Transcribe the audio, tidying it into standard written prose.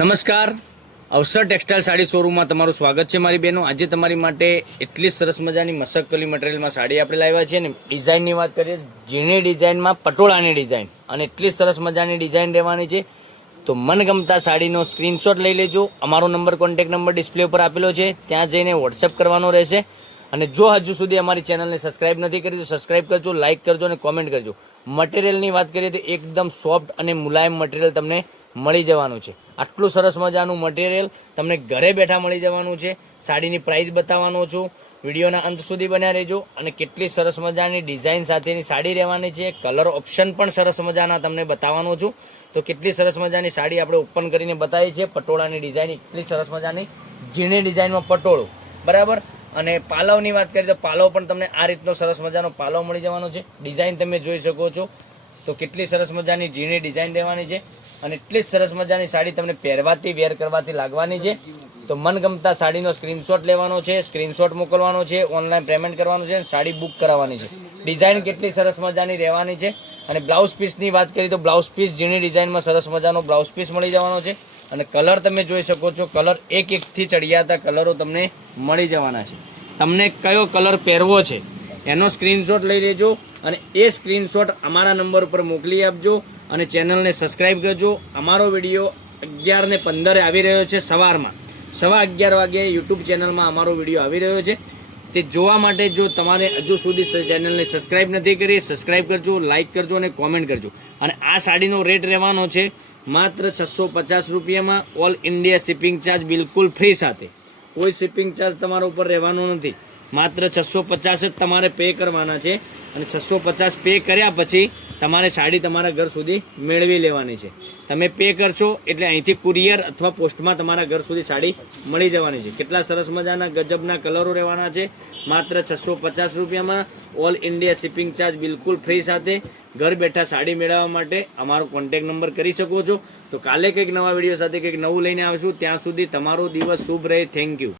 નમસ્કાર, અવસર ટેક્સટાઇલ સાડી શોરૂમમાં તમારું સ્વાગત છે મારી બહેનો. આજે તમારી માટે એટલી સરસ મજાની મસકલી મટીરિયલમાં સાડી આપણે લાવ્યા છીએ ને ડિઝાઇનની વાત કરીએ, ઝીણી ડિઝાઇનમાં પટોળાની ડિઝાઇન અને એટલી સરસ મજાની ડિઝાઇન રહેવાની છે. તો મનગમતા સાડીનો સ્ક્રીનશોટ લઈ લેજો. અમારો નંબર, કોન્ટેક્ટ નંબર ડિસ્પ્લે ઉપર આપેલો છે, ત્યાં જઈને વોટ્સએપ કરવાનો રહેશે. અને જો હજુ સુધી અમારી ચેનલને સબસ્ક્રાઇબ નથી કરી તો સબસ્ક્રાઇબ કરજો, લાઇક કરજો અને કોમેન્ટ કરજો. મટીરિયલની વાત કરીએ તો એકદમ સોફ્ટ અને મુલાયમ મટીરિયલ તમને મળી જવાનું છે. આટલું સરસ મજાનું મટીરિયલ તમને ઘરે બેઠા મળી જવાનું છે. સાડીની પ્રાઇસ બતાવવાનો છું, વિડીયોના અંત સુધી બન્યા રહેજો. અને કેટલી સરસ મજાની ડિઝાઇન સાથેની સાડી રહેવાની છે, કલર ઓપ્શન પણ સરસ મજાના તમને બતાવવાનો છું. તો કેટલી સરસ મજાની સાડી આપણે ઓપન કરીને બતાવી છે. પટોળાની ડિઝાઇન એટલી સરસ મજાની ઝીણી ડિઝાઇનમાં પટોળું, બરાબર. અને પાલવની વાત કરીએ તો પાલવ પણ તમને આ રીતનો સરસ મજાનો પાલવ મળી જવાનો છે. ડિઝાઇન તમે જોઈ શકો છો. તો કેટલી સરસ મજાની ઝીણી ડિઝાઇન રહેવાની છે અને એટલી સરસ મજાની સાડી તમને પહેરવાથી, વેર કરવાથી લાગવાની છે. તો મનગમતા સાડીનો સ્ક્રીનશોટ લેવાનો છે, સ્ક્રીનશોટ મોકલવાનો છે, ઓનલાઈન પેમેન્ટ કરવાનું છે અને સાડી બુક કરાવવાની છે. ડિઝાઇન કેટલી સરસ મજાની રહેવાની છે. અને બ્લાઉઝ પીસની વાત કરીએ તો બ્લાઉઝ પીસ ઝીણી ડિઝાઇનમાં સરસ મજાનો બ્લાઉઝ પીસ મળી જવાનો છે. અને કલર તમે જોઈ શકો છો, કલર એકથી ચડિયાતા કલરો તમને મળી જવાના છે. તમને કયો કલર પહેરવો છે એનો સ્ક્રીનશોટ લઈ લેજો અને એ સ્ક્રીનશોટ અમારા નંબર ઉપર મોકલી આપજો અને ચેનલને સબસ્ક્રાઈબ કરજો. અમારો વિડીયો 11:15 આવી રહ્યો છે સવારમાં, 11:15 વાગે યુટ્યુબ ચેનલમાં અમારો વિડીયો આવી રહ્યો છે. તે જોવા માટે જો તમારે હજુ સુધી ચેનલને સબસ્ક્રાઈબ નથી કરી, સબસ્ક્રાઈબ કરજો, લાઇક કરજો અને કોમેન્ટ કરજો. અને આ સાડીનો રેટ રહેવાનો છે માત્ર 650 રૂપિયામાં. ઓલ ઇન્ડિયા શિપિંગ ચાર્જ બિલકુલ ફ્રી સાથે, કોઈ શિપિંગ ચાર્જ તમારા ઉપર રહેવાનો નથી. માત્ર 650 જ તમારે પે કરવાના છે. અને 650 પે કર્યા પછી તમારે સાડી તમારા ઘર સુધી મેળવી લેવાની છે. તમે પે કરશો એટલે અહીંથી કુરિયર અથવા પોસ્ટમાં તમારા ઘર સુધી સાડી મળી જવાની છે. કેટલા સરસ મજાના ગજબના કલરો રહેવાના છે. માત્ર 650 રૂપિયામાં ઓલ ઇન્ડિયા શિપિંગ ચાર્જ બિલકુલ ફ્રી સાથે ઘર બેઠા સાડી મેળવવા માટે અમારો કોન્ટેક્ટ નંબર કરી શકો છો. તો કાલે કંઈક નવા વિડીયો સાથે કંઈક નવું લઈને આવશું. ત્યાં સુધી તમારો દિવસ શુભ રહે. Thank you.